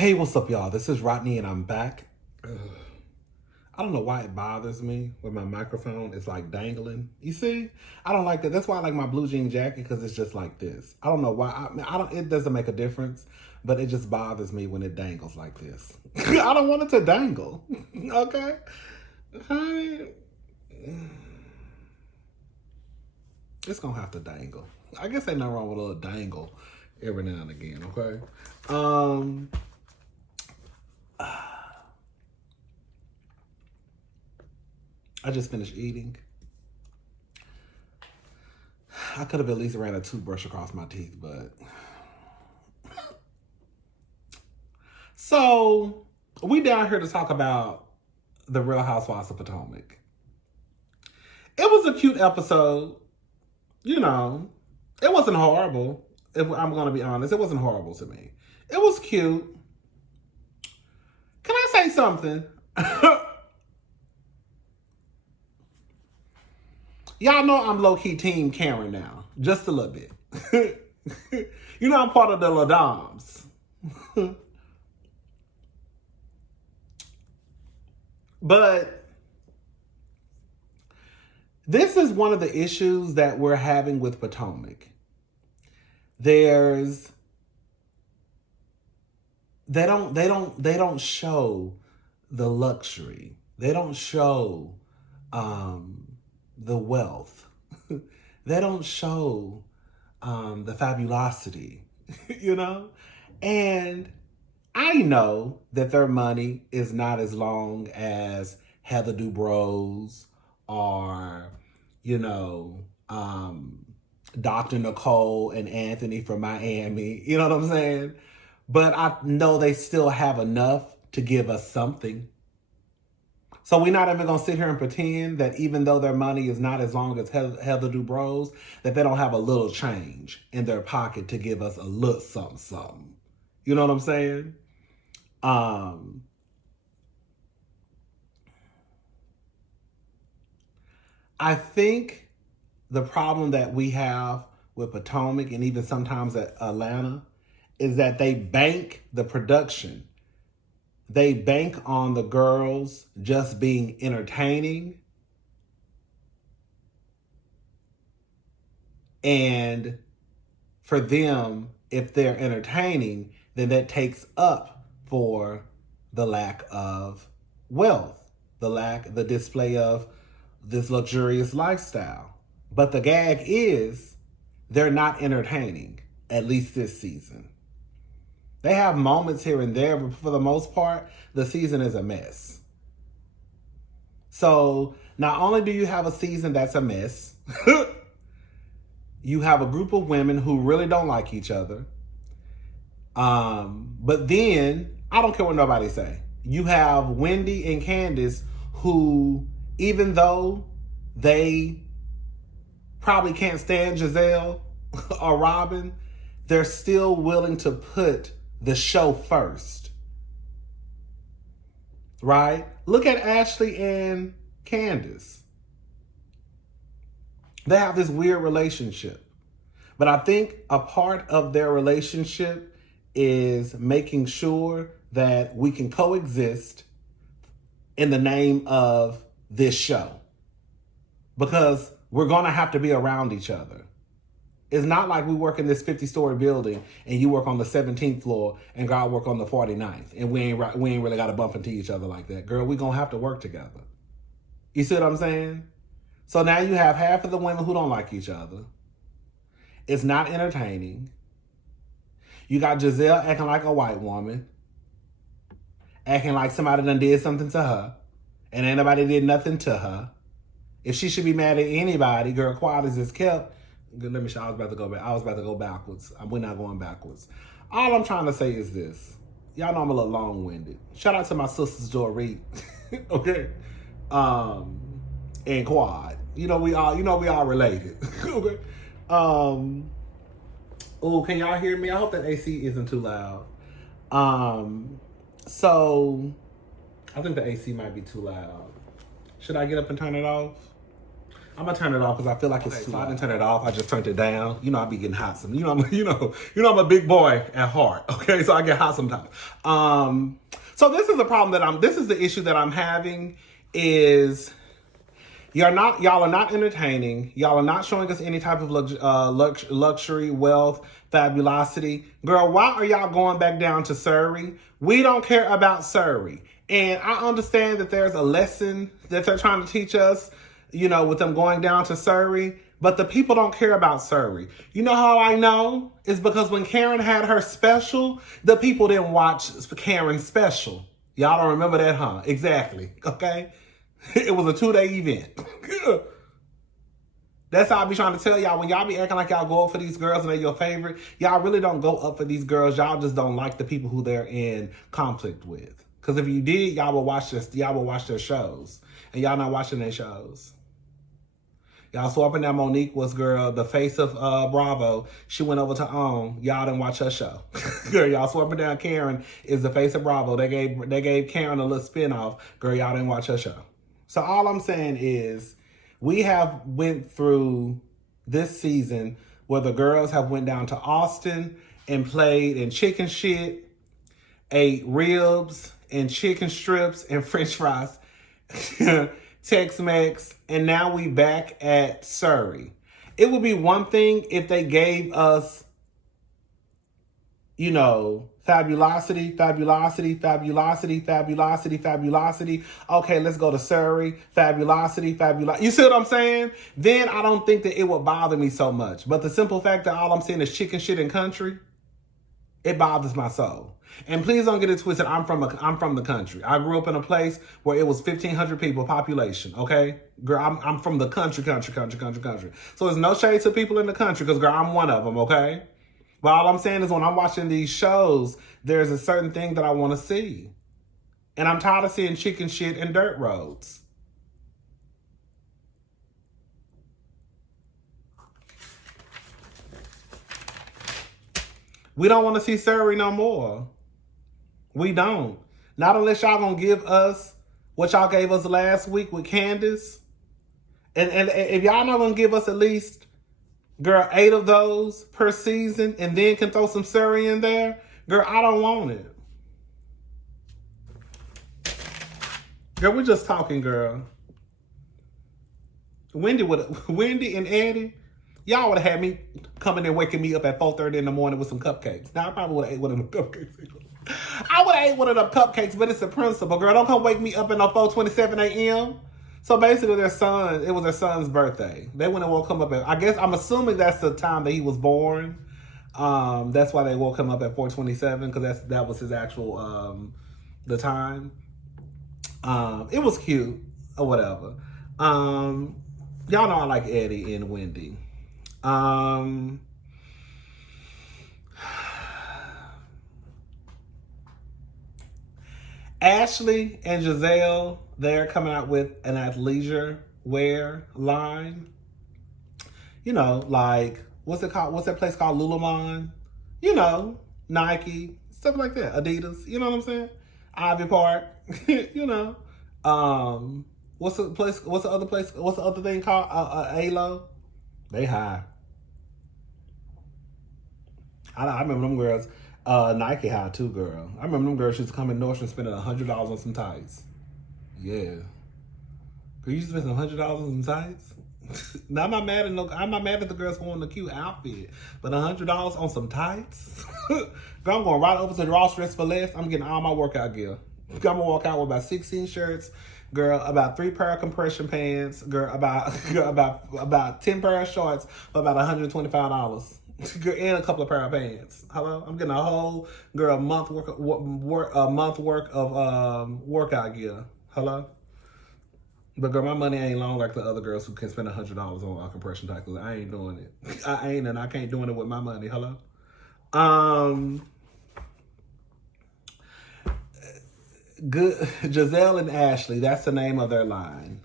Hey, what's up, y'all? This is Rodney, and I'm back. Ugh. I don't know why it bothers me when my microphone is like dangling. You see, I don't like that. That's why I like my blue jean jacket, because it's just like this. I don't know why. I don't. It doesn't make a difference, but it just bothers me when it dangles like this. I don't want it to dangle. Okay, honey, it's gonna have to dangle. I guess ain't nothing wrong with a little dangle every now and again. Okay. I just finished eating. I could have at least ran a toothbrush across my teeth, but... So, we down here to talk about the Real Housewives of Potomac. It was a cute episode. You know, it wasn't horrible. If I'm going to be honest, it wasn't horrible to me. It was cute. Can I say something? Y'all know I'm low-key team Karen now. Just a little bit. You know I'm part of the Ladams. But this is one of the issues that we're having with Potomac. They don't show the luxury. They don't show the wealth. They don't show the fabulosity, you know? And I know that their money is not as long as Heather Dubrow's or, you know, Dr. Nicole and Anthony from Miami. You know what I'm saying? But I know they still have enough to give us something. So we're not even going to sit here and pretend that even though their money is not as long as Heather Dubrow's, that they don't have a little change in their pocket to give us a little something, something. You know what I'm saying? I think the problem that we have with Potomac and even sometimes at Atlanta is that they bank the production. They bank on the girls just being entertaining. And for them, if they're entertaining, then that takes up for the lack of wealth, the display of this luxurious lifestyle. But the gag is they're not entertaining, at least this season. They have moments here and there, but for the most part, the season is a mess. So not only do you have a season that's a mess, you have a group of women who really don't like each other. But then, I don't care what nobody say. You have Wendy and Candace who, even though they probably can't stand Giselle or Robin, they're still willing to put the show first. Right? Look at Ashley and Candace. They have this weird relationship. But I think a part of their relationship is making sure that we can coexist in the name of this show. Because we're going to have to be around each other. It's not like we work in this 50-story building and you work on the 17th floor and God work on the 49th. And we ain't really got to bump into each other like that. Girl, we're going to have to work together. You see what I'm saying? So now you have half of the women who don't like each other. It's not entertaining. You got Giselle acting like a white woman. Acting like somebody done did something to her. And ain't nobody did nothing to her. If she should be mad at anybody, girl, quiet as it's kept. Let me show. I was about to go back. I was about to go backwards. We're not going backwards. All I'm trying to say is this. Y'all know I'm a little long-winded. Shout out to my sisters, Dorit. Okay? And Quad. You know we all related. Okay? Oh, can y'all hear me? I hope that AC isn't too loud. So I think the AC might be too loud. Should I get up and turn it off? I'm gonna turn it off because I feel like it's too loud. I didn't turn it off. I just turned it down. You know, I be getting hot some. I'm a big boy at heart. Okay, so I get hot sometimes. So this is the problem that this is the issue that I'm having is y'all are not entertaining. Y'all are not showing us any type of luxury, wealth, fabulosity. Girl, why are y'all going back down to Surrey? We don't care about Surrey. And I understand that there's a lesson that they're trying to teach us, with them going down to Surrey. But the people don't care about Surrey. You know how I know? It's because when Karen had her special, the people didn't watch Karen's special. Y'all don't remember that, huh? Exactly. Okay? It was a 2-day event. That's how I be trying to tell y'all. When y'all be acting like y'all go up for these girls and they're your favorite, y'all really don't go up for these girls. Y'all just don't like the people who they're in conflict with. Because if you did, y'all will watch their shows. And y'all not watching their shows. Y'all swapping that Monique was, girl, the face of Bravo. She went over to OWN. Y'all didn't watch her show. Girl, y'all swapping down Karen is the face of Bravo. They gave Karen a little spinoff. Girl, y'all didn't watch her show. So all I'm saying is we have went through this season where the girls have went down to Austin and played in chicken shit, ate ribs and chicken strips and french fries, Tex-Mex, and now we back at Surrey. It would be one thing if they gave us, fabulosity. Okay, let's go to Surrey. Fabulosity. You see what I'm saying? Then I don't think that it would bother me so much. But the simple fact that all I'm seeing is chicken shit and country, it bothers my soul. And please don't get it twisted. I'm from the country. I grew up in a place where it was 1,500 people population. Okay, girl, I'm from the country. So there's no shade to people in the country because, girl, I'm one of them. Okay, but all I'm saying is when I'm watching these shows, there's a certain thing that I want to see, and I'm tired of seeing chicken shit and dirt roads. We don't want to see Surrey no more. We don't. Not unless y'all gonna give us what y'all gave us last week with Candace. And if y'all not gonna give us at least, girl, 8 of those per season and then can throw some Surrey in there, girl, I don't want it. Girl, we're just talking, girl. Wendy and Eddie, y'all would have had me coming and waking me up at 4:30 in the morning with some cupcakes. Now, I probably would have ate one of them cupcakes. I would have ate one of them cupcakes, but it's a principle. Girl, don't come wake me up at no 4:27 a.m. So basically, it was their son's birthday. They went and woke him up I'm assuming that's the time that he was born. That's why they woke him up at 4:27, because that was his actual, the time. It was cute, or whatever. Y'all know I like Eddie and Wendy. Ashley and Giselle, they're coming out with an athleisure wear line. Like, what's it called? What's that place called? Lululemon? Nike, stuff like that. Adidas, you know what I'm saying? Ivy Park, What's the other thing called? Alo? They high. I remember them girls. Nike high too, girl. I remember them girls used to come in Nordstrom spending $100 on some tights. Yeah. Girl, you spend some $100 on some tights? Now I'm not mad at the girls wearing the cute outfit, but $100 on some tights? Girl, I'm going right over to the Ross Dress for Less. I'm getting all my workout gear. I'm gonna walk out with about 16 shirts, girl, about 3 pair of compression pants, girl, about 10 pair of shorts for about $125. Girl, and a couple of pair of pants. Hello, I'm getting a whole month work of workout gear. Hello, but girl, my money ain't long like the other girls who can spend $100 on compression tacos. I ain't doing it. I ain't, and I can't doing it with my money. Hello. Good, Giselle and Ashley. That's the name of their line.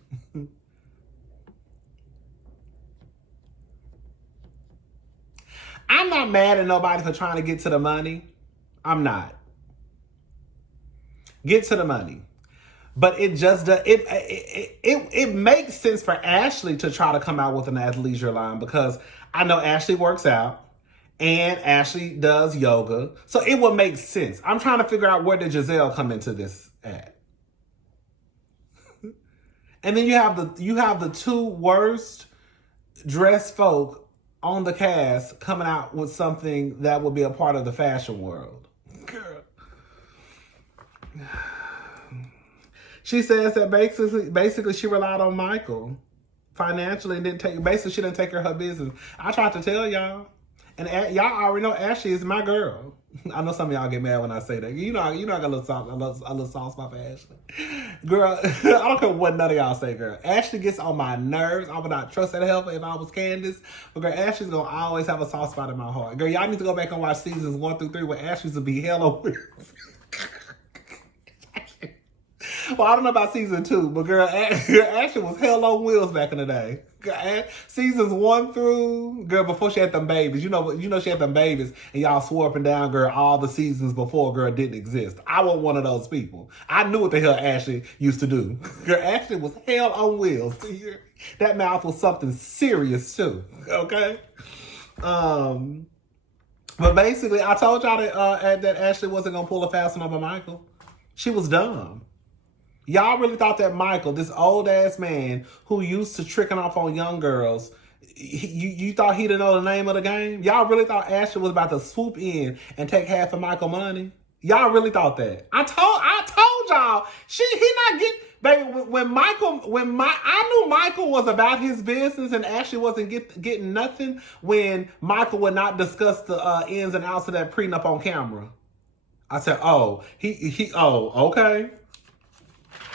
I'm not mad at nobody for trying to get to the money. I'm not. Get to the money. But it just does it makes sense for Ashley to try to come out with an athleisure line because I know Ashley works out and Ashley does yoga, so it would make sense. I'm trying to figure out where did Giselle come into this at. And then you have the two worst dressed folk on the cast coming out with something that would be a part of the fashion world. Girl. She says that basically she relied on Michael financially and she didn't take care of her business. I tried to tell y'all. And y'all already know Ashley is my girl. I know some of y'all get mad when I say that. You know I got a little soft spot for Ashley. Girl, I don't care what none of y'all say, girl. Ashley gets on my nerves. I would not trust that helper if I was Candace. But girl, Ashley's gonna always have a soft spot in my heart. Girl, y'all need to go back and watch seasons 1 through 3 where Ashley's will be hell on wheels. Well, I don't know about season 2, but girl, Ashley was hell on wheels back in the day. Seasons 1 through, girl, before she had them babies. You know she had them babies, and y'all swore up and down, girl, all the seasons before, girl, didn't exist. I wasn't one of those people. I knew what the hell Ashley used to do. Girl, Ashley was hell on wheels. That mouth was something serious too. Okay. But basically, I told y'all that Ashley wasn't gonna pull a fast one over Michael. She was dumb. Y'all really thought that Michael, this old ass man who used to tricking off on young girls, you thought he didn't know the name of the game? Y'all really thought Ashley was about to swoop in and take half of Michael's money? Y'all really thought that? I told y'all he not getting. Baby, I knew Michael was about his business and Ashley wasn't getting nothing when Michael would not discuss the ins and outs of that prenup on camera. I said, oh, okay.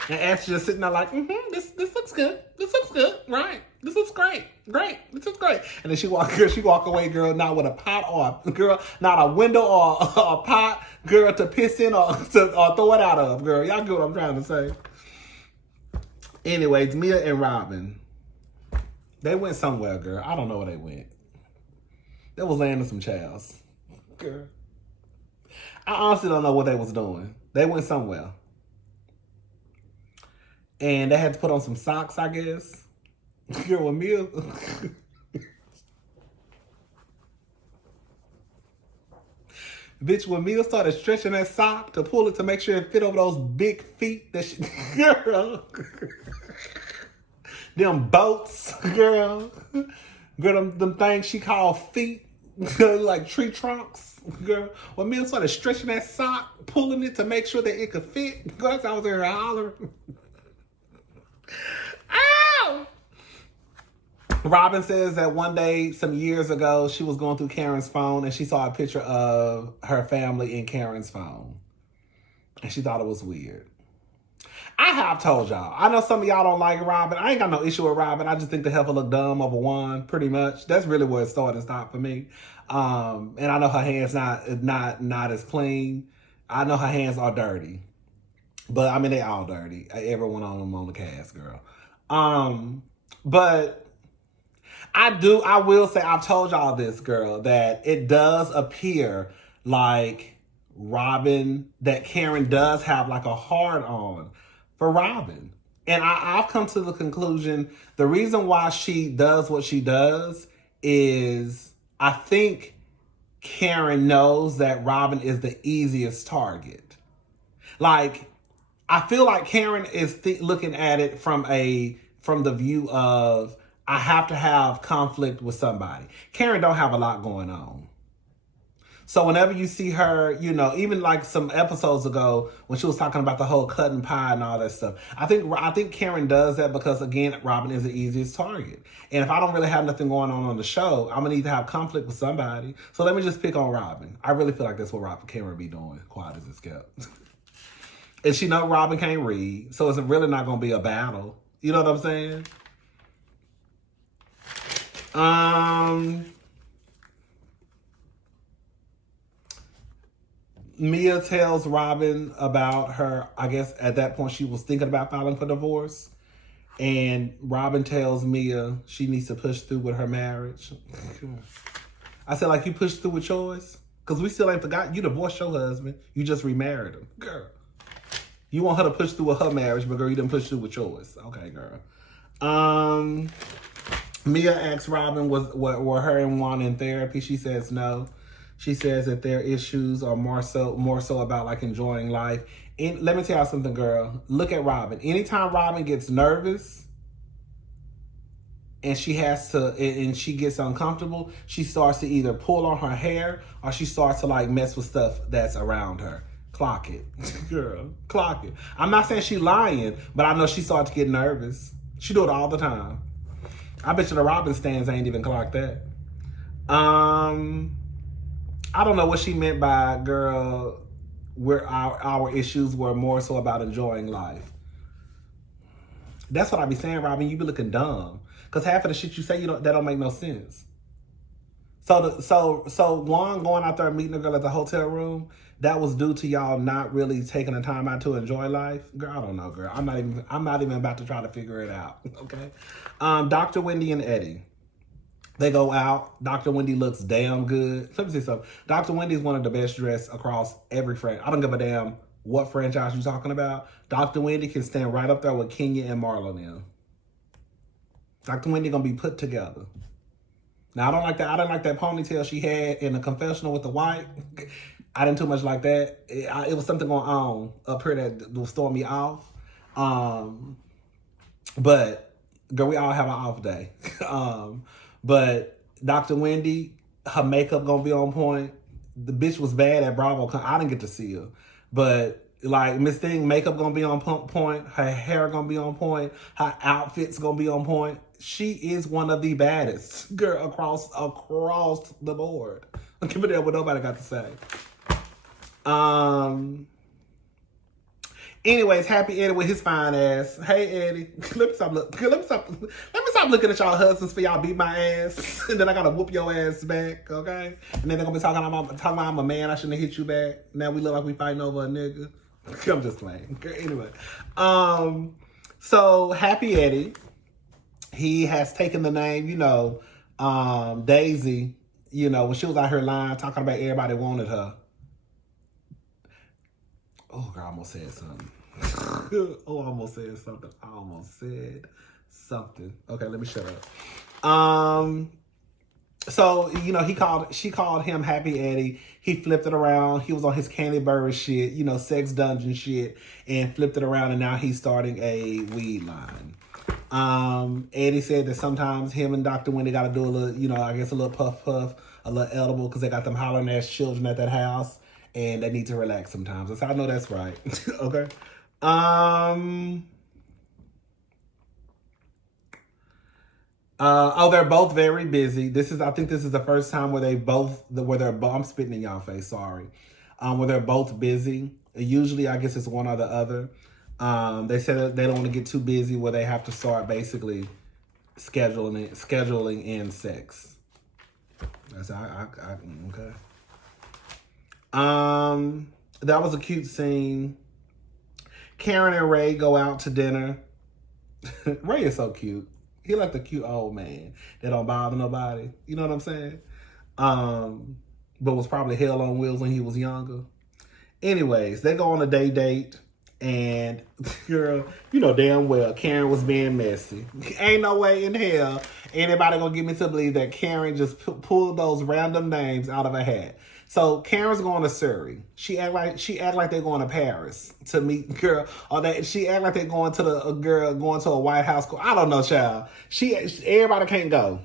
And Ashley just sitting there like, this looks good. This looks good, right? This looks great. This is great. And then she walk away, girl, not with a pot or girl, not a window or a pot, girl, to piss in or throw it out of, girl. Y'all get what I'm trying to say. Anyways, Mia and Robin, they went somewhere, girl. I don't know where they went. They was landing some chows, girl. I honestly don't know what they was doing. They went somewhere. And they had to put on some socks, I guess. Girl, with Mia. Bitch, when Mia started stretching that sock to pull it to make sure it fit over those big feet that she... Girl. Them boats, girl. Girl, them things she called feet. Like tree trunks. Girl, when Mia started stretching that sock, pulling it to make sure that it could fit. Girl, I was there hollering. Ow! Robin says that one day, some years ago, she was going through Karen's phone and she saw a picture of her family in Karen's phone. And she thought it was weird. I have told y'all. I know some of y'all don't like Robin. I ain't got no issue with Robin. I just think the heifer look dumb over one, pretty much. That's really where it started and stopped for me. And I know her hands not as clean. I know her hands are dirty. But I mean, they all dirty. Every one of them on the cast, girl. But I will say, I've told y'all this, girl, that it does appear like that Karen does have like a hard on for Robin. And I've come to the conclusion, the reason why she does what she does is I think Karen knows that Robin is the easiest target. Like, I feel like Karen is looking at it from the view of, I have to have conflict with somebody. Karen don't have a lot going on. So whenever you see her, even like some episodes ago when she was talking about the whole cutting pie and all that stuff, I think Karen does that because, again, Robin is the easiest target. And if I don't really have nothing going on the show, I'm going to need to have conflict with somebody. So let me just pick on Robin. I really feel like that's what Karen be doing, quiet as it's kept. And she know Robin can't read, so it's really not going to be a battle. You know what I'm saying? Mia tells Robin about her, I guess at that point she was thinking about filing for divorce. And Robin tells Mia she needs to push through with her marriage. I said, like, you push through with yours? Because we still ain't forgot you divorced your husband. You just remarried him. Girl. You want her to push through with her marriage, but girl, you didn't push through with yours. Okay, girl. Mia asks Robin were her and Juan in therapy. She says no. She says that their issues are more so about like enjoying life. And let me tell you something, girl. Look at Robin. Anytime Robin gets nervous and she gets uncomfortable, she starts to either pull on her hair or she starts to like mess with stuff that's around her. Clock it. Girl, clock it. I'm not saying she lying, but I know she starts to get nervous. She do it all the time. I bet you the Robin stands ain't even clocked that. I don't know what she meant by, girl, where our issues were more so about enjoying life. That's what I be saying, Robin. You be looking dumb. Because half of the shit you say, that don't make no sense. So Juan going out there and meeting a girl at the hotel room, that was due to y'all not really taking the time out to enjoy life. Girl, I don't know, girl. I'm not even about to try to figure it out. Okay. Dr. Wendy and Eddie. They go out. Dr. Wendy looks damn good. Let me say something. Dr. Wendy is one of the best dressed across every franchise. I don't give a damn what franchise you're talking about. Dr. Wendy can stand right up there with Kenya and Marlon now. Dr. Wendy gonna be put together. Now I don't like that. I didn't like that ponytail she had in the confessional with the white. I didn't too much like that. It was something going on up here that was throwing me off. But girl, we all have an off day. But Dr. Wendy, her makeup gonna be on point. The bitch was bad at Bravo. I didn't get to see her, but like Miss Thing, makeup gonna be on point. Her hair gonna be on point. Her outfit's gonna be on point. She is one of the baddest girl across the board. I'm giving that what nobody got to say. Anyways, Happy Eddie with his fine ass. Hey Eddie, let me stop looking at y'all husbands for y'all beat my ass, and then I gotta whoop your ass back, okay? And then they're gonna be talking about I'm a man, I shouldn't have hit you back. Now we look like we fighting over a nigga. I'm just playing. Anyway, so Happy Eddie, he has taken the name, Daisy. When she was out here lying, talking about everybody wanted her. Oh, girl, I almost said something. I almost said something. Okay, let me shut up. So, she called him Happy Eddie. He flipped it around. He was on his Candy Burris shit, sex dungeon shit, and flipped it around, and now he's starting a weed line. Eddie said that sometimes him and Dr. Wendy got to do a little, I guess a little puff, a little edible, because they got them hollering ass children at that house. And they need to relax sometimes. So I know that's right. Okay. They're both very busy. I think this is the first time where I'm spitting in y'all face, sorry. Where they're both busy. Usually I guess it's one or the other. They said that they don't want to get too busy where they have to start basically scheduling in sex. That's okay. That was a cute scene. Karen and Ray go out to dinner. Ray is so cute. He like the cute old man that don't bother nobody. You know what I'm saying? But was probably hell on wheels when he was younger. Anyways, they go on a date. And girl, damn well Karen was being messy. Ain't no way in hell anybody gonna get me to believe that Karen just pulled those random names out of a hat. So Karen's going to Surrey. She act like they're going to Paris to meet girl, or that she act like they're going to going to a White House. I don't know, child. Everybody can't go,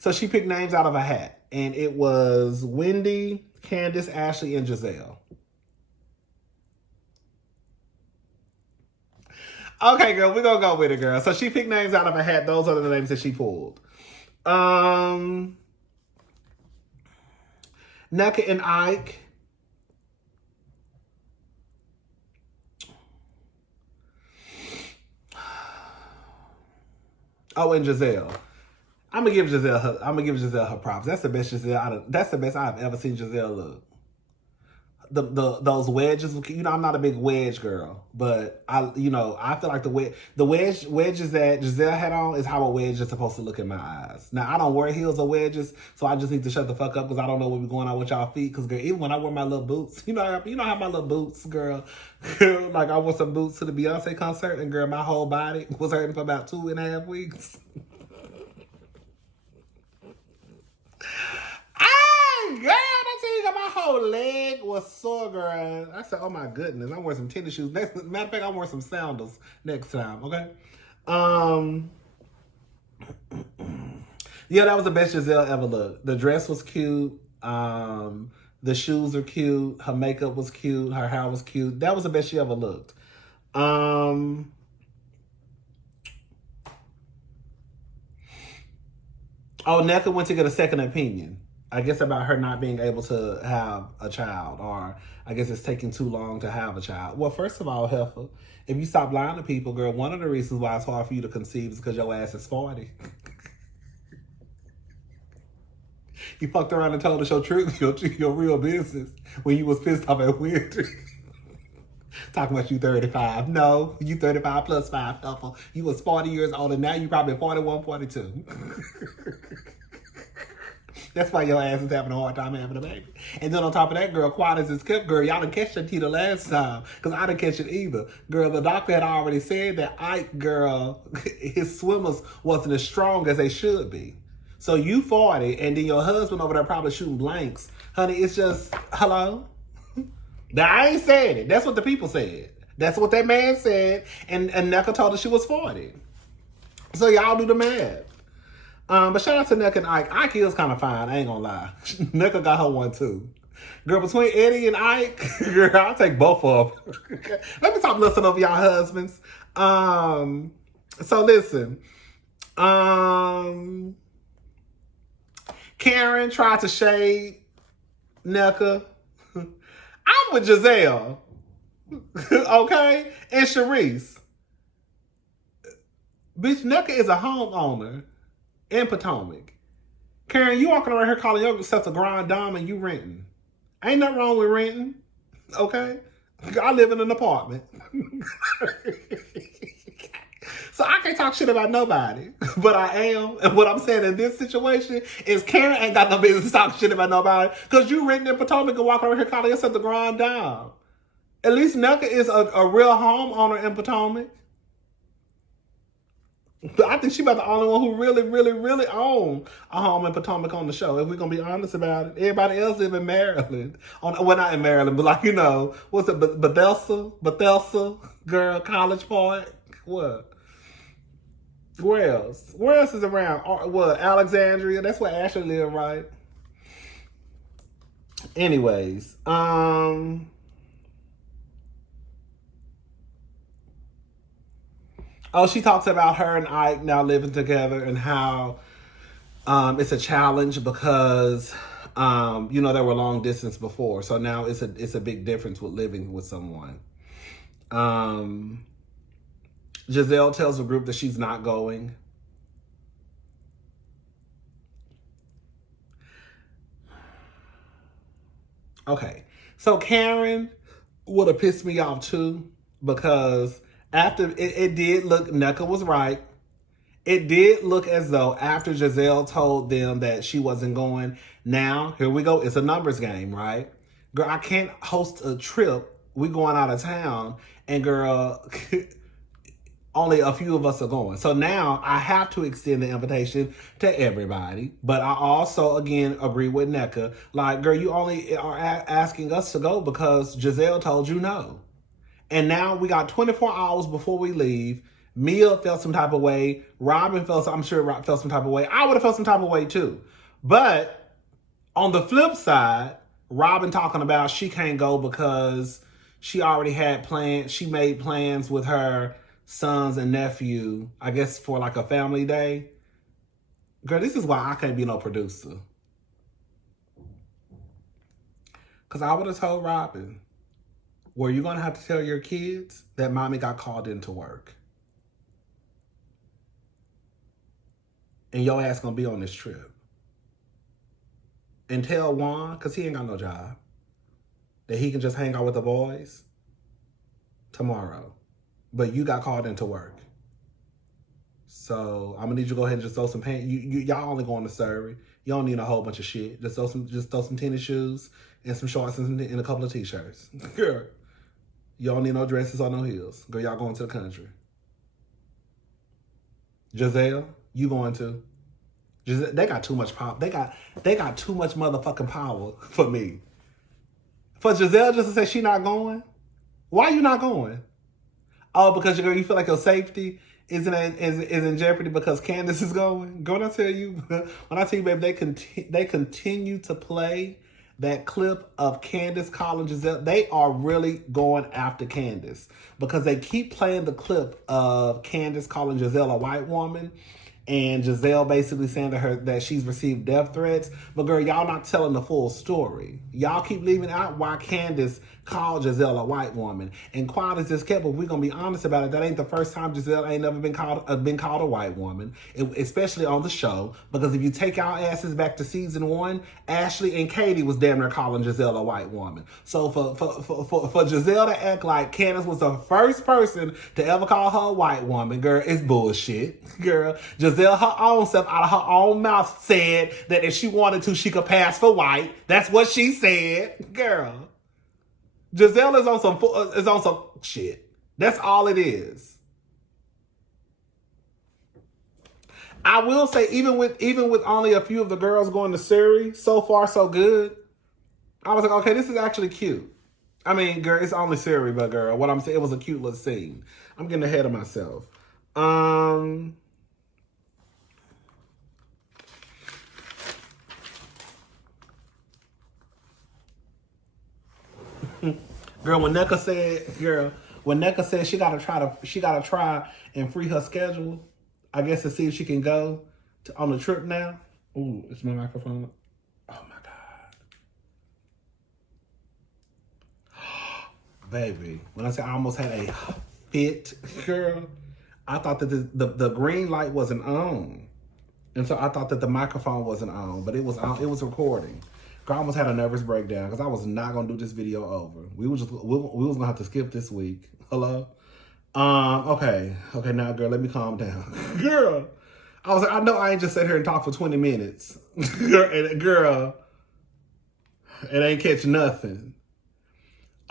so she picked names out of a hat, and it was Wendy, Candace, Ashley, and Giselle. Okay, girl, we're gonna go with it, girl. So she picked names out of a hat. Those are the names that she pulled. Neka and Ike. Oh, and Giselle. I'm gonna give Giselle her props. That's the best I've ever seen Giselle look. those wedges. You know, I'm not a big wedge girl, but I feel like the wedges that Giselle had on is how a wedge is supposed to look in my eyes. Now I don't wear heels or wedges, so I just need to shut the fuck up because I don't know what be going on with y'all feet. Because girl, even when I wear my little boots, you know how my little boots, girl, like I wore some boots to the Beyonce concert, and girl, my whole body was hurting for about 2.5 weeks. Girl, I tell you, my whole leg was sore, girl. I said, oh my goodness, I'm wearing some tennis shoes. Matter of fact, I'm wearing some sandals next time, okay? Yeah, that was the best Giselle ever looked. The dress was cute. The shoes are cute. Her makeup was cute. Her hair was cute. That was the best she ever looked. Oh, Nneka went to get a second opinion. I guess about her not being able to have a child, or I guess it's taking too long to have a child. Well, first of all, heifer, if you stop lying to people, girl, one of the reasons why it's hard for you to conceive is because your ass is 40. You fucked around and told us your truth, your real business, when you was pissed off at Winter. Talking about you 35. No, you 35 plus 5, heifer. You was 40 years old, and now you probably 41, 42. That's why your ass is having a hard time having a baby. And then on top of that, girl, quiet as it's kept, girl, y'all done catch that the last time. Because I didn't catch it either. Girl, the doctor had already said that Ike, girl, his swimmers wasn't as strong as they should be. So you 40, and then your husband over there probably shooting blanks. Honey, it's just, hello? Now, I ain't saying it. That's what the people said. That's what that man said. And Nneka told her she was 40. So y'all do the math. But shout out to Nneka and Ike. Ike is kind of fine, I ain't gonna lie. Nneka got her one too. Girl, between Eddie and Ike, girl, I'll take both of them. Let me stop listening over y'all husbands. So listen. Karen tried to shade Nneka. I'm with Giselle. Okay? And Sharice. Bitch, Nneka is a homeowner in Potomac. Karen, you walking around here calling yourself a grand dame and you renting. Ain't nothing wrong with renting. Okay? I live in an apartment. So I can't talk shit about nobody. But I am. And what I'm saying in this situation is Karen ain't got no business talking shit about nobody. Because you renting in Potomac and walking around here calling yourself the grand dame. At least Nneka is a real homeowner in Potomac. I think she about the only one who really, really, really own a home in Potomac on the show, if we're going to be honest about it. Everybody else live in Maryland. Well, not in Maryland, but like, what's it, Bethesda, girl, College Park? What? Where else? Where else is around? What, Alexandria? That's where Ashley live, right? Anyways, oh, she talks about her and Ike now living together and how it's a challenge because they were long distance before. So now it's a big difference with living with someone. Giselle tells the group that she's not going. Okay. So Karen would have pissed me off too because after it did look, Nneka was right. It did look as though after Giselle told them that she wasn't going, now, here we go, it's a numbers game, right? Girl, I can't host a trip. We going out of town, and girl, only a few of us are going. So now I have to extend the invitation to everybody. But I also, again, agree with Nneka. Like, girl, you only are asking us to go because Giselle told you no. And now we got 24 hours before we leave. Mia felt some type of way. I'm sure Rob felt some type of way. I would have felt some type of way too. But on the flip side, Robin talking about she can't go because she already had plans. She made plans with her sons and nephew, I guess for like a family day. Girl, this is why I can't be no producer. Because I would have told Robin, were you going to have to tell your kids that mommy got called into work? And your ass going to be on this trip. And tell Juan, because he ain't got no job, that he can just hang out with the boys tomorrow. But you got called into work. So I'm gonna need you to go ahead and just throw some pants. Y'all only going to Surrey. You don't need a whole bunch of shit. Just throw some tennis shoes and some shorts and a couple of t-shirts. Girl, you don't need no dresses or no heels. Girl, y'all going to the country. Giselle, you going to? Giselle, they got too much power. They got too much motherfucking power for me. For Giselle just to say she not going? Why you not going? Oh, because you feel like your safety is in jeopardy because Candace is going? Go, when I tell you, babe, they continue to play that clip of Candace calling Giselle. They are really going after Candace because they keep playing the clip of Candace calling Giselle a white woman. And Giselle basically saying to her that she's received death threats. But girl, y'all not telling the full story. Y'all keep leaving out why Candace called Giselle a white woman. And quiet as this kept, but we're going to be honest about it. That ain't the first time Giselle ain't never been called a white woman. Especially on the show. Because if you take our asses back to season 1, Ashley and Katie was damn near calling Giselle a white woman. So for Giselle to act like Candace was the first person to ever call her a white woman, girl, it's bullshit. Girl, Giselle, her own self, out of her own mouth, said that if she wanted to, she could pass for white. That's what she said. Girl, Giselle is on some shit. That's all it is. I will say, even with only a few of the girls going to Surrey, so far so good. I was like, okay, this is actually cute. I mean, girl, it's only Surrey, but girl, what I'm saying, it was a cute little scene. I'm getting ahead of myself. Girl, when Nneka said she gotta try and free her schedule, I guess to see if she can go on the trip now. Ooh, it's my microphone. Oh my God. Baby, when I say I almost had a fit, girl, I thought that the green light wasn't on. And so I thought that the microphone wasn't on, but it was on, it was recording. Girl, I almost had a nervous breakdown because I was not gonna do this video over. We was gonna have to skip this week. Hello? Okay, now girl, let me calm down. Girl, I was like, I know I ain't just sat here and talk for 20 minutes. Girl, it ain't catch nothing.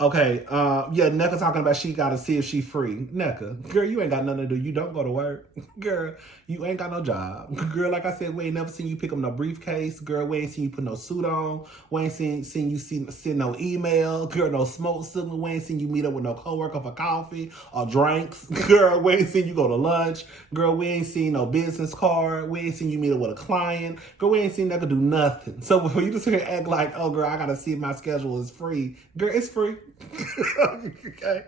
Okay, yeah, Nneka talking about she got to see if she free. Nneka, girl, you ain't got nothing to do. You don't go to work. Girl, you ain't got no job. Girl, like I said, we ain't never seen you pick up no briefcase. Girl, we ain't seen you put no suit on. We ain't seen you send no email. Girl, no smoke signal. We ain't seen you meet up with no coworker for coffee or drinks. Girl, we ain't seen you go to lunch. Girl, we ain't seen no business card. We ain't seen you meet up with a client. Girl, we ain't seen Nneka do nothing. So when you just hear act like, oh, girl, I got to see if my schedule is free. Girl, it's free. Okay.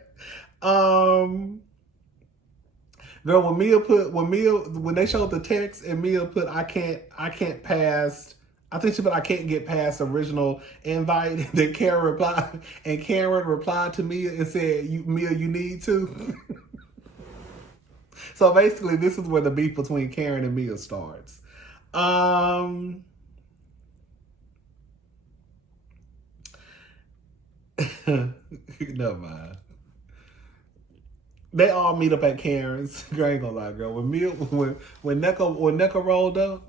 Girl, when they showed the text and Mia put I can't pass, I think she put I can't get past original invite. Then Karen replied to Mia and said, Mia, you need to. So basically this is where the beef between Karen and Mia starts. Never mind. They all meet up at Karen's. Girl, I ain't gonna lie, girl. When Nneka rolled up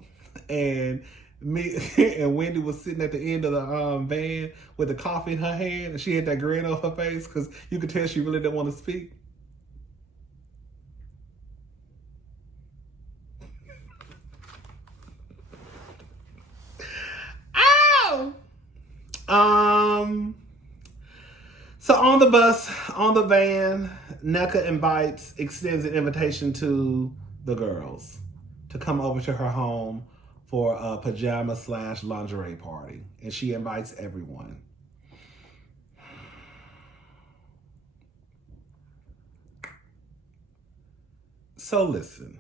and me and Wendy was sitting at the end of the van with the coffee in her hand and she had that grin on her face because you could tell she really didn't want to speak. Ow! So on the bus, on the van, Nneka extends an invitation to the girls to come over to her home for a pajama/lingerie party. And she invites everyone. So listen,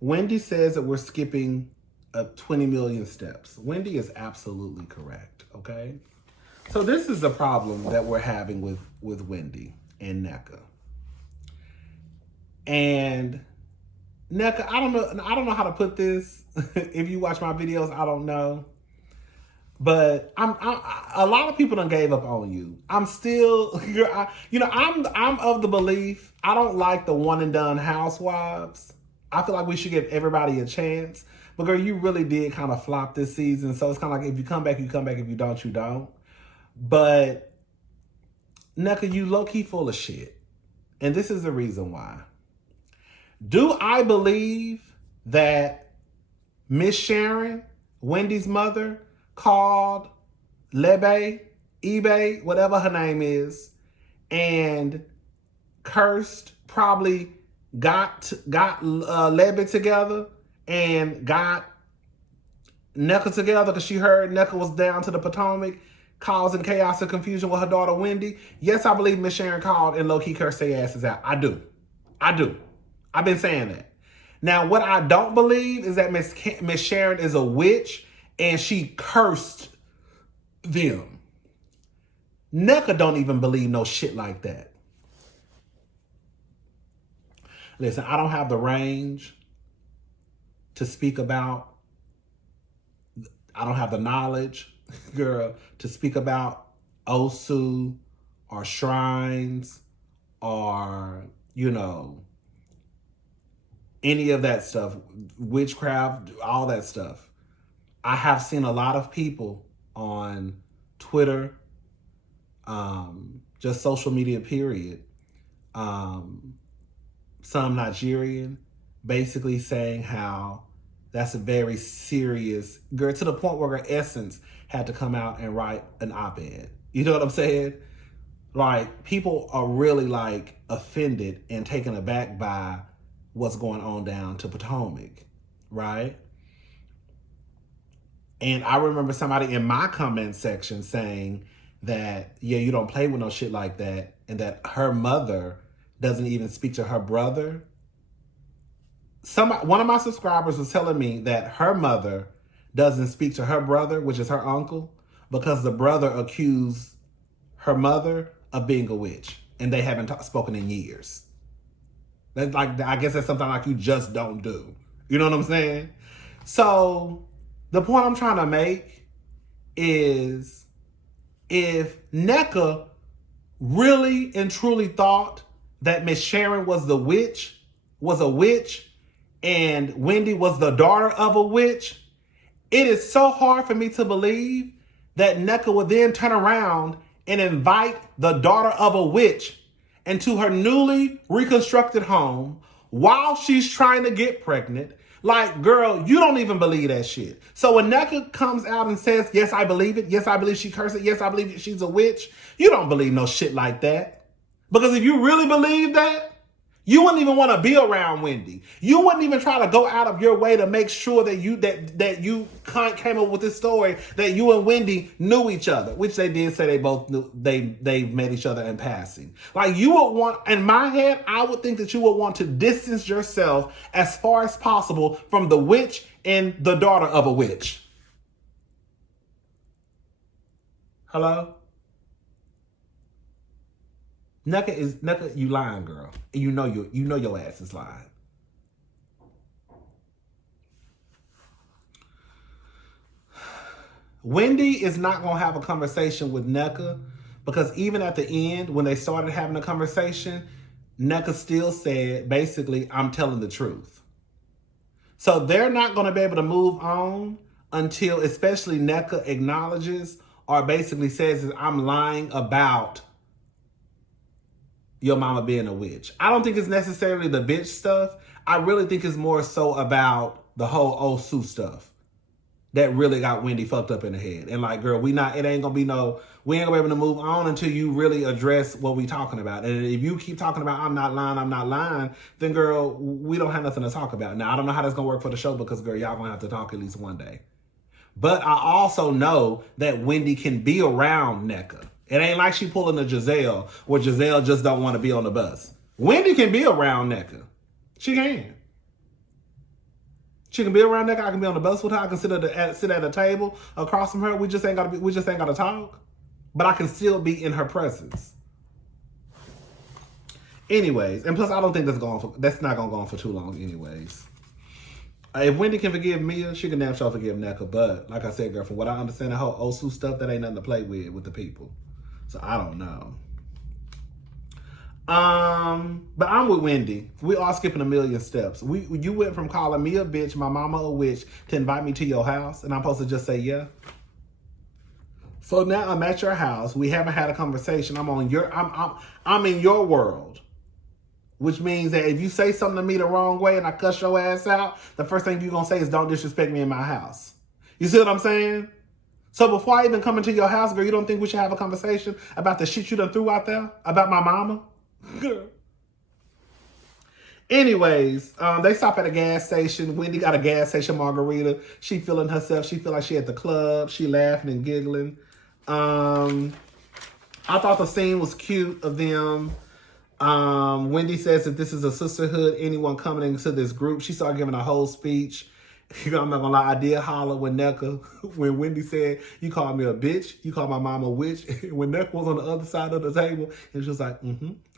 Wendy says that we're skipping 20 million steps. Wendy is absolutely correct, okay? So this is the problem that we're having with Wendy and Nneka. And Nneka, I don't know how to put this. If you watch my videos, I don't know. But a lot of people done gave up on you. I'm still, I'm of the belief I don't like the one and done Housewives. I feel like we should give everybody a chance. But girl, you really did kind of flop this season. So it's kind of like if you come back, you come back. If you don't, you don't. But Nneka, you low key full of shit. And this is the reason why. Do I believe that Miss Sharon, Wendy's mother, called eBay, whatever her name is, and cursed, probably got Lebe together and got Nneka together because she heard Nneka was down to the Potomac causing chaos and confusion with her daughter Wendy? Yes, I believe Miss Sharon called and low-key cursed their asses out. I do. I've been saying that. Now, what I don't believe is that Miss Sharon is a witch and she cursed them. Nneka don't even believe no shit like that. Listen, I don't have the range to speak about. I don't have the knowledge, girl, to speak about Osu or shrines or, any of that stuff, witchcraft, all that stuff. I have seen a lot of people on Twitter, just social media, period, some Nigerian, basically saying how that's a very serious, girl, to the point where her Essence had to come out and write an op-ed. You know what I'm saying? Like, people are really, like, offended and taken aback by what's going on down to Potomac, right? And I remember somebody in my comment section saying that, yeah, you don't play with no shit like that, and that her mother doesn't even speak to her brother. One of my subscribers was telling me that her mother doesn't speak to her brother, which is her uncle, because the brother accused her mother of being a witch, and they haven't spoken in years. That's like, I guess that's something like you just don't do. You know what I'm saying? So the point I'm trying to make is, if Nneka really and truly thought that Miss Sharon was a witch, and Wendy was the daughter of a witch, it is so hard for me to believe that Nneka would then turn around and invite the daughter of a witch into her newly reconstructed home while she's trying to get pregnant. Like, girl, you don't even believe that shit. So when Nneka comes out and says, yes, I believe it. Yes, I believe she cursed it. Yes, I believe she's a witch. You don't believe no shit like that. Because if you really believe that, you wouldn't even want to be around Wendy. You wouldn't even try to go out of your way to make sure that you came up with this story that you and Wendy knew each other, which they did say they both knew. They met each other in passing. Like, you would want, in my head, I would think that you would want to distance yourself as far as possible from the witch and the daughter of a witch. Hello? Nneka, you lying, girl. And you know your ass is lying. Wendy is not gonna have a conversation with Nneka, because even at the end, when they started having a conversation, Nneka still said, basically, I'm telling the truth. So they're not gonna be able to move on until, especially, Nneka acknowledges or basically says that I'm lying about your mama being a witch. I don't think it's necessarily the bitch stuff. I really think it's more so about the whole Osu stuff that really got Wendy fucked up in the head. And like, girl, we ain't gonna be able to move on until you really address what we talking about. And if you keep talking about I'm not lying, then girl, we don't have nothing to talk about. Now, I don't know how that's gonna work for the show, because girl, y'all gonna have to talk at least one day. But I also know that Wendy can be around Nneka. It ain't like she pulling a Giselle, where Giselle just don't want to be on the bus. Wendy can be around Nneka. She can. She can be around Nneka. I can be on the bus with her. I can sit at a table across from her. We just ain't gotta talk. But I can still be in her presence. Anyways, and plus I don't think that's not gonna go on for too long anyways. If Wendy can forgive Mia, she can damn sure forgive Nneka. But like I said, girl, from what I understand, the whole Osu stuff, that ain't nothing to play with the people. So I don't know. But I'm with Wendy. We all skipping a million steps. You went from calling me a bitch, my mama a witch, to invite me to your house, and I'm supposed to just say yeah. So now I'm at your house. We haven't had a conversation. I'm in your world. Which means that if you say something to me the wrong way and I cuss your ass out, the first thing you're going to say is don't disrespect me in my house. You see what I'm saying? So before I even come into your house, girl, you don't think we should have a conversation about the shit you done threw out there? About my mama? Anyways, they stop at a gas station. Wendy got a gas station margarita. She feeling herself. She feel like she at the club. She laughing and giggling. I thought the scene was cute of them. Wendy says that this is a sisterhood. Anyone coming into this group, she started giving a whole speech. I'm not gonna lie, I did holler when Wendy said, you called me a bitch, you called my mama a witch. When Nneka was on the other side of the table, and she was like,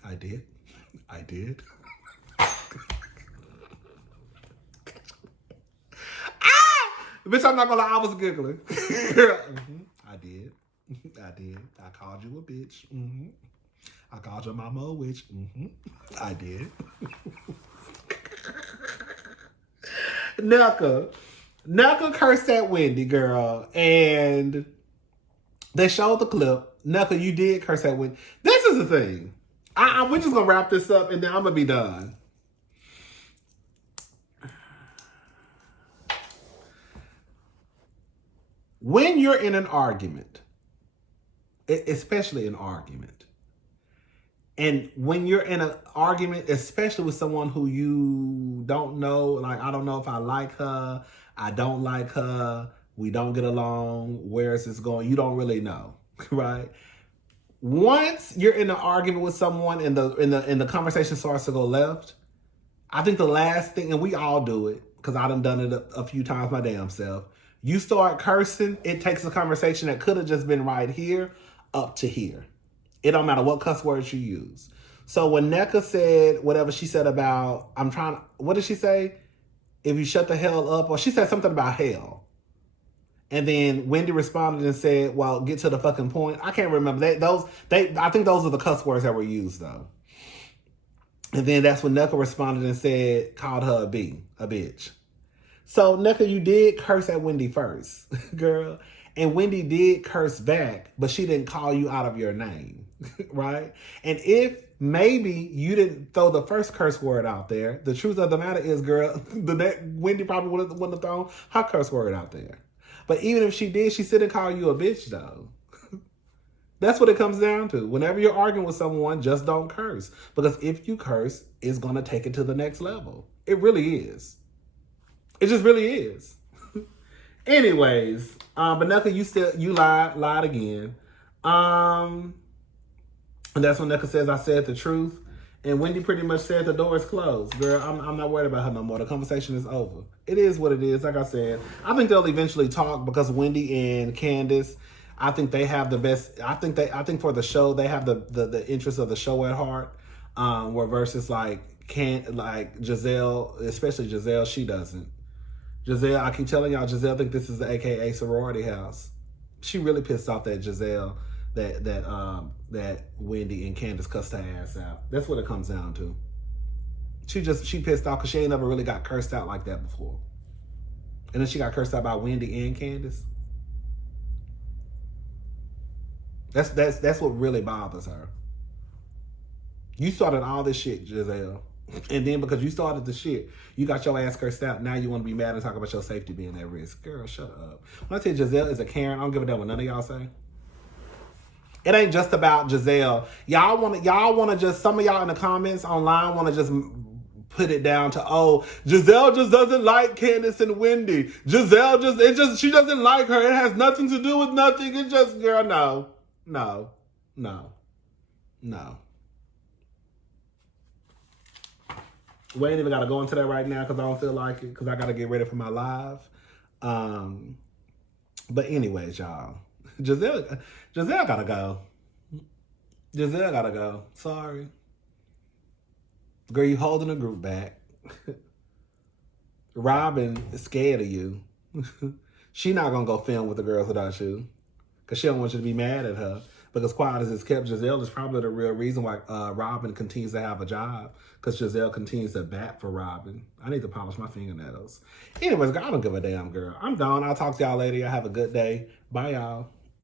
I did. Bitch, I'm not gonna lie, I was giggling. I did. I called you a bitch. I called your mama a witch. I did. Nneka cursed at Wendy, girl. And they showed the clip. Nneka, you did curse at Wendy. This is the thing. We're just going to wrap this up and then I'm going to be done. When you're in an argument, especially an argument, and when you're in an argument, especially with someone who you don't know, like, I don't know if I like her, I don't like her, we don't get along, where is this going? You don't really know, right? Once you're in an argument with someone and the conversation starts to go left, I think the last thing, and we all do it, because I done it a few times my damn self, you start cursing, it takes a conversation that could have just been right here up to here. It don't matter what cuss words you use. So when Nneka said whatever she said about, what did she say? If you shut the hell up, or she said something about hell. And then Wendy responded and said, well, get to the fucking point. I can't remember. I think those are the cuss words that were used though. And then that's when Nneka responded and said, called her a bitch. So Nneka, you did curse at Wendy first, girl. And Wendy did curse back, but she didn't call you out of your name, right? And if maybe you didn't throw the first curse word out there, the truth of the matter is, girl, Wendy probably wouldn't have thrown her curse word out there. But even if she did, she still didn't call you a bitch, though. That's what it comes down to. Whenever you're arguing with someone, just don't curse. Because if you curse, it's going to take it to the next level. It really is. It just really is. Anyways, but Nneka, you lied again. And that's when Nneka says, I said the truth. And Wendy pretty much said the door is closed. Girl, I'm not worried about her no more. The conversation is over. It is what it is. Like I said, I think they'll eventually talk because Wendy and Candace, I think they have the best. I think for the show, they have the interest of the show at heart. Where versus like Giselle, especially Giselle, she doesn't. Giselle, I keep telling y'all, Giselle think this is the AKA sorority house. She really pissed off that Giselle, that Wendy and Candace cussed her ass out. That's what it comes down to. She pissed off because she ain't never really got cursed out like that before. And then she got cursed out by Wendy and Candace. That's what really bothers her. You started all this shit, Giselle. And then because you started the shit, you got your ass cursed out. Now you want to be mad and talk about your safety being at risk. Girl, shut up. When I tell you Giselle is a Karen, I don't give a damn what none of y'all say. It ain't just about Giselle. Y'all want to just, some of y'all in the comments online want to just put it down to, oh, Giselle just doesn't like Candace and Wendy. Giselle she doesn't like her. It has nothing to do with nothing. It just, girl, no. We ain't even got to go into that right now because I don't feel like it because I got to get ready for my live. But anyways, y'all, Giselle gotta go. Giselle gotta go. Sorry. Girl, you holding the group back. Robin is scared of you. She not gonna go film with the girls without you, because she don't want you to be mad at her. Because quiet as it's kept, Giselle is probably the real reason why Robin continues to have a job, because Giselle continues to bat for Robin. I need to polish my fingernails. Anyways, I don't give a damn, girl. I'm gone. I'll talk to y'all later. Y'all have a good day. Bye, y'all.